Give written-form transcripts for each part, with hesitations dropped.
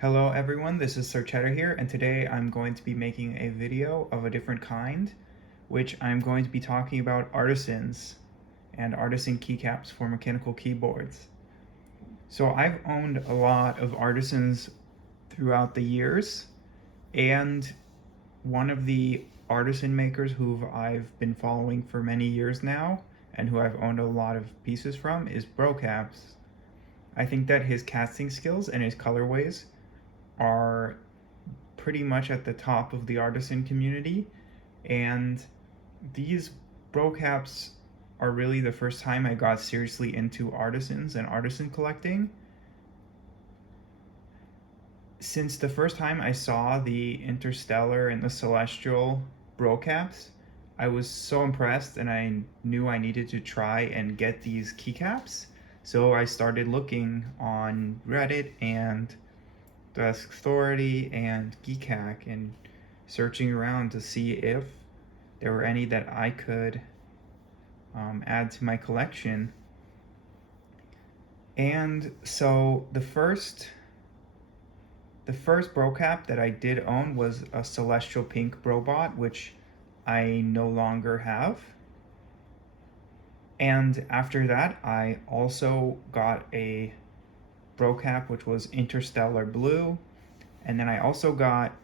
Hello everyone, this is Sir Cheddar here, and today I'm going to be making a video of a different kind, which I'm going to be talking about artisans and artisan keycaps for mechanical keyboards. So I've owned a lot of artisans throughout the years, and one of the artisan makers who I've been following for many years now, and who I've owned a lot of pieces from, is Brocaps. I think that his casting skills and his colorways are pretty much at the top of the artisan community, and these Brocaps are really the first time I got seriously into artisans and artisan collecting. Since the first time I saw the Interstellar and the Celestial Brocaps, I was so impressed and I knew I needed to try and get these keycaps. So I started looking on Reddit and Desk Authority and Keycap and searching around to see if there were any that I could add to my collection. And so the first Brocap that I did own was a Celestial Pink Brobot, which I no longer have. And after that, I also got a Brocap, which was Interstellar Blue, and then I also got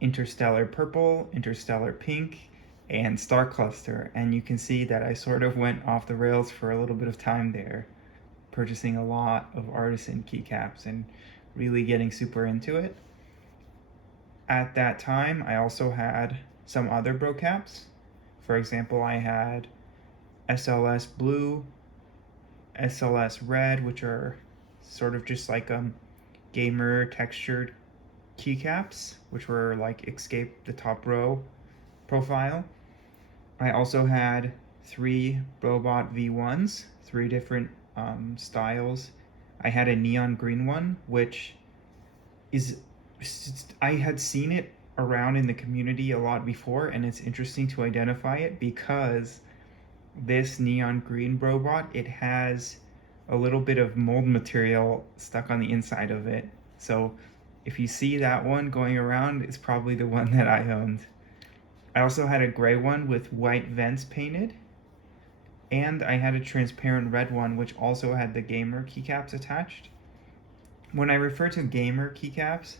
Interstellar Purple, Interstellar Pink, and Star Cluster, and you can see that I sort of went off the rails for a little bit of time there, purchasing a lot of artisan keycaps and really getting super into it. At that time, I also had some other Brocaps. For example, I had SLS Blue, SLS Red, which are sort of just like gamer textured keycaps, which were like escape the top row profile. I also had 3 Brobot V1s, 3 different styles. I had a neon green one, which is, I had seen it around in the community a lot before, and it's interesting to identify it because this neon green Brobot, it has a little bit of mold material stuck on the inside of it. So if you see that one going around, it's probably the one that I owned. I also had a gray one with white vents painted, and I had a transparent red one which also had the gamer keycaps attached. When I refer to gamer keycaps,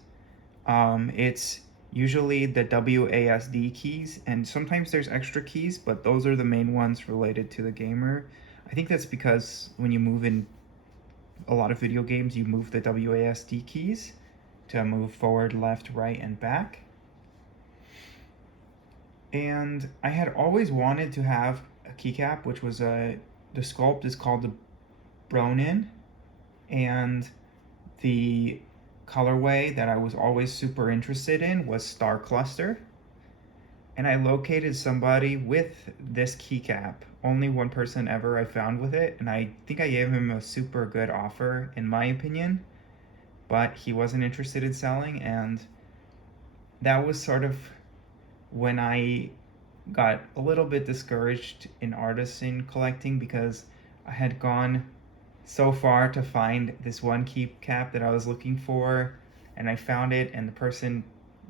it's usually the WASD keys, and sometimes there's extra keys, but those are the main ones related to the gamer. I think that's because when you move in a lot of video games, you move the WASD keys to move forward, left, right, and back. And I had always wanted to have a keycap, which was the sculpt is called the Bronin, and the colorway that I was always super interested in was Star Cluster. And I located somebody with this keycap. Only one person ever I found with it, and I think I gave him a super good offer in my opinion, but he wasn't interested in selling, and that was sort of when I got a little bit discouraged in artisan collecting because I had gone so far to find this one keycap that I was looking for, and I found it, and the person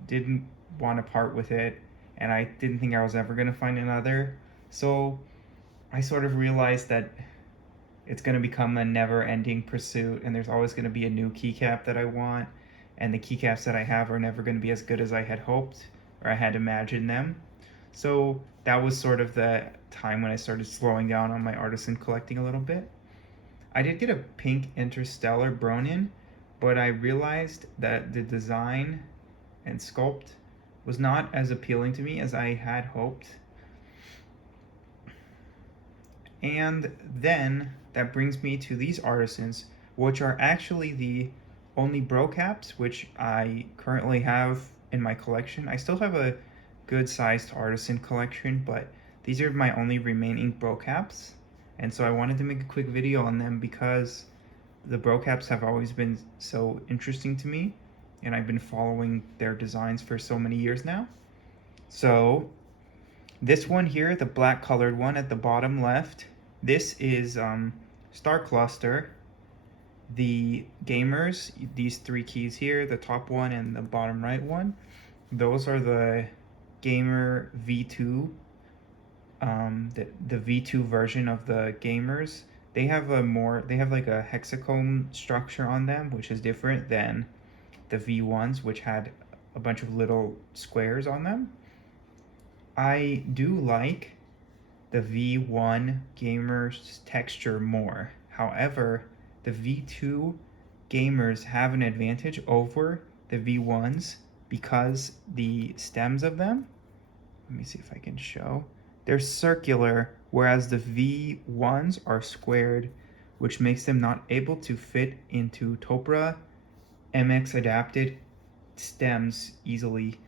didn't want to part with it, and I didn't think I was ever going to find another. So I sort of realized that it's going to become a never-ending pursuit, and there's always going to be a new keycap that I want, and the keycaps that I have are never going to be as good as I had hoped or I had imagined them. So that was sort of the time when I started slowing down on my artisan collecting a little bit. I did get a pink Interstellar Bronin, but I realized that the design and sculpt was not as appealing to me as I had hoped. And then that brings me to these artisans, which are actually the only Brocaps which I currently have in my collection. I still have a good sized artisan collection, but these are my only remaining Brocaps. And so I wanted to make a quick video on them because the Brocaps have always been so interesting to me, and I've been following their designs for so many years now. So this one here, the black colored one at the bottom left, this is Star Cluster, The gamers, these three keys here, the top one and the bottom right one, those are the gamer V2, the V2 version of the gamers. They have like a hexacomb structure on them, which is different than the V1s, which had a bunch of little squares on them. I do like the V1 gamers texture more. However, the V2 gamers have an advantage over the V1s because the stems of them, let me see if I can show, they're circular, whereas the V1s are squared, which makes them not able to fit into Topra MX adapted stems easily.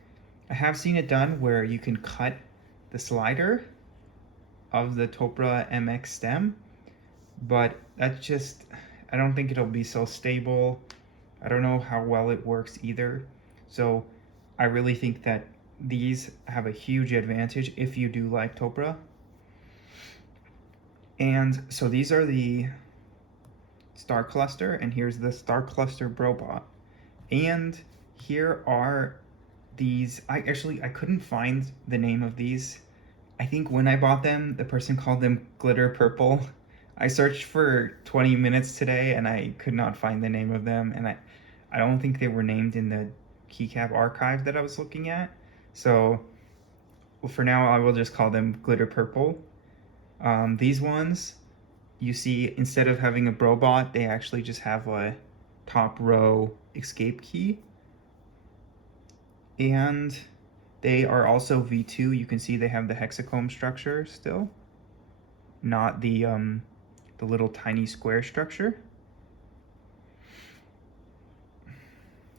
I have seen it done where you can cut the slider of the Topra MX stem, but that's just, I don't think it'll be so stable. I don't know how well it works either. So I really think that these have a huge advantage if you do like Topra. And so these are the star cluster, and here's the star cluster Brobot. And here are these, I couldn't find the name of these. I think when I bought them, the person called them glitter purple. I searched for 20 minutes today and I could not find the name of them, and I don't think they were named in the Keycap archive that I was looking at. So for now, I will just call them glitter purple. These ones, you see, instead of having a Brobot, they actually just have a top row escape key. And they are also V2. You can see they have the hexacomb structure still, not the little tiny square structure.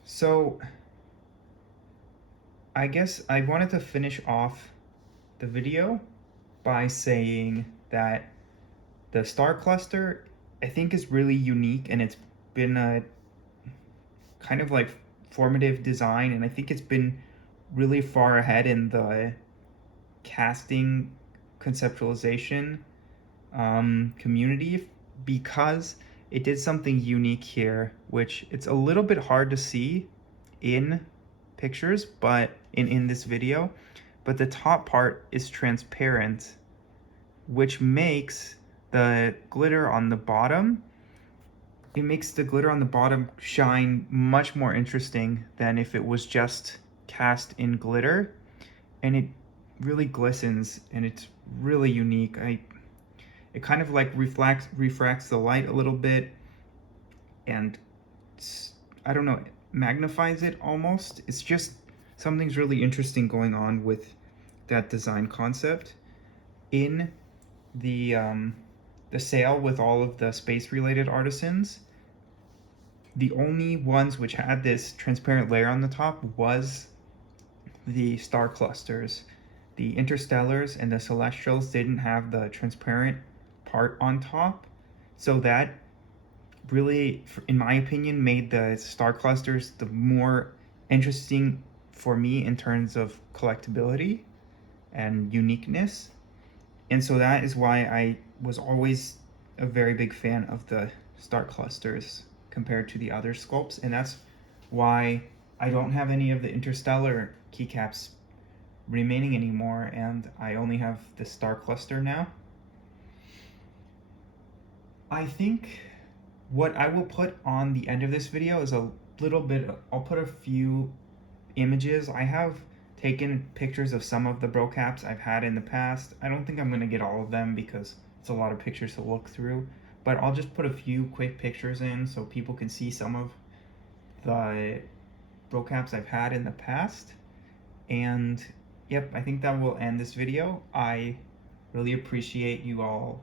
So I guess I wanted to finish off the video by saying that the star cluster, I think, is really unique, and it's been a kind of like formative design, and I think it's been really far ahead in the casting conceptualization community, because it did something unique here, which it's a little bit hard to see in pictures, but in this video, but the top part is transparent, which makes the glitter on the bottom, it makes the glitter on the bottom shine much more interesting than if it was just cast in glitter, and it really glistens and it's really unique. It kind of like refracts the light a little bit, and I don't know, magnifies it almost. It's just, something's really interesting going on with that design concept. In the sale with all of the space related artisans, the only ones which had this transparent layer on the top was the star clusters. The interstellars and the celestials didn't have the transparent part on top, so that really, in my opinion, made the star clusters the more interesting for me in terms of collectability and uniqueness. And so that is why I was always a very big fan of the star clusters compared to the other sculpts, and that's why I don't have any of the interstellar keycaps remaining anymore, and I only have the star cluster now. I think what I will put on the end of this video is a little bit, I'll put a few images. I have taken pictures of some of the Brocaps I've had in the past. I don't think I'm going to get all of them because it's a lot of pictures to look through, but I'll just put a few quick pictures in so people can see some of the Brocaps I've had in the past. And yep, I think that will end this video. I really appreciate you all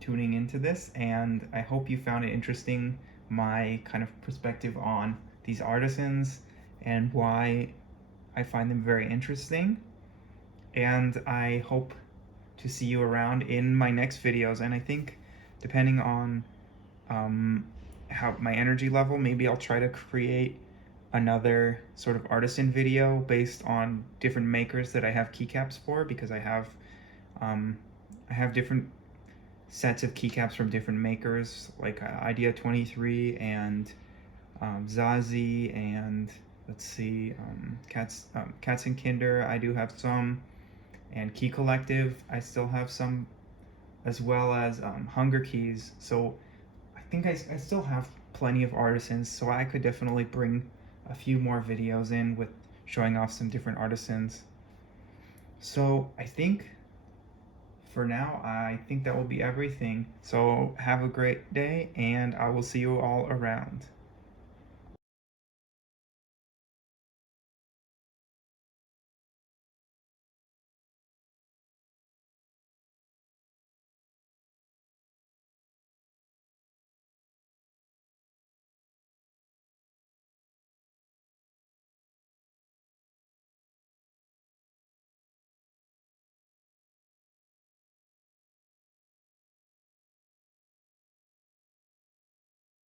tuning into this, and I hope you found it interesting, my kind of perspective on these artisans and why I find them very interesting. And I hope to see you around in my next videos, and I think depending on how my energy level, maybe I'll try to create another sort of artisan video based on different makers that I have keycaps for, because I have different sets of keycaps from different makers, like Idea 23 and Zazie, and let's see, Cats and Kinder. I do have some, and Key Collective. I still have some, as well as Hunger Keys. So I think I still have plenty of artisans. So I could definitely bring a few more videos in with showing off some different artisans. So I think for now, I think that will be everything. So have a great day, and I will see you all around.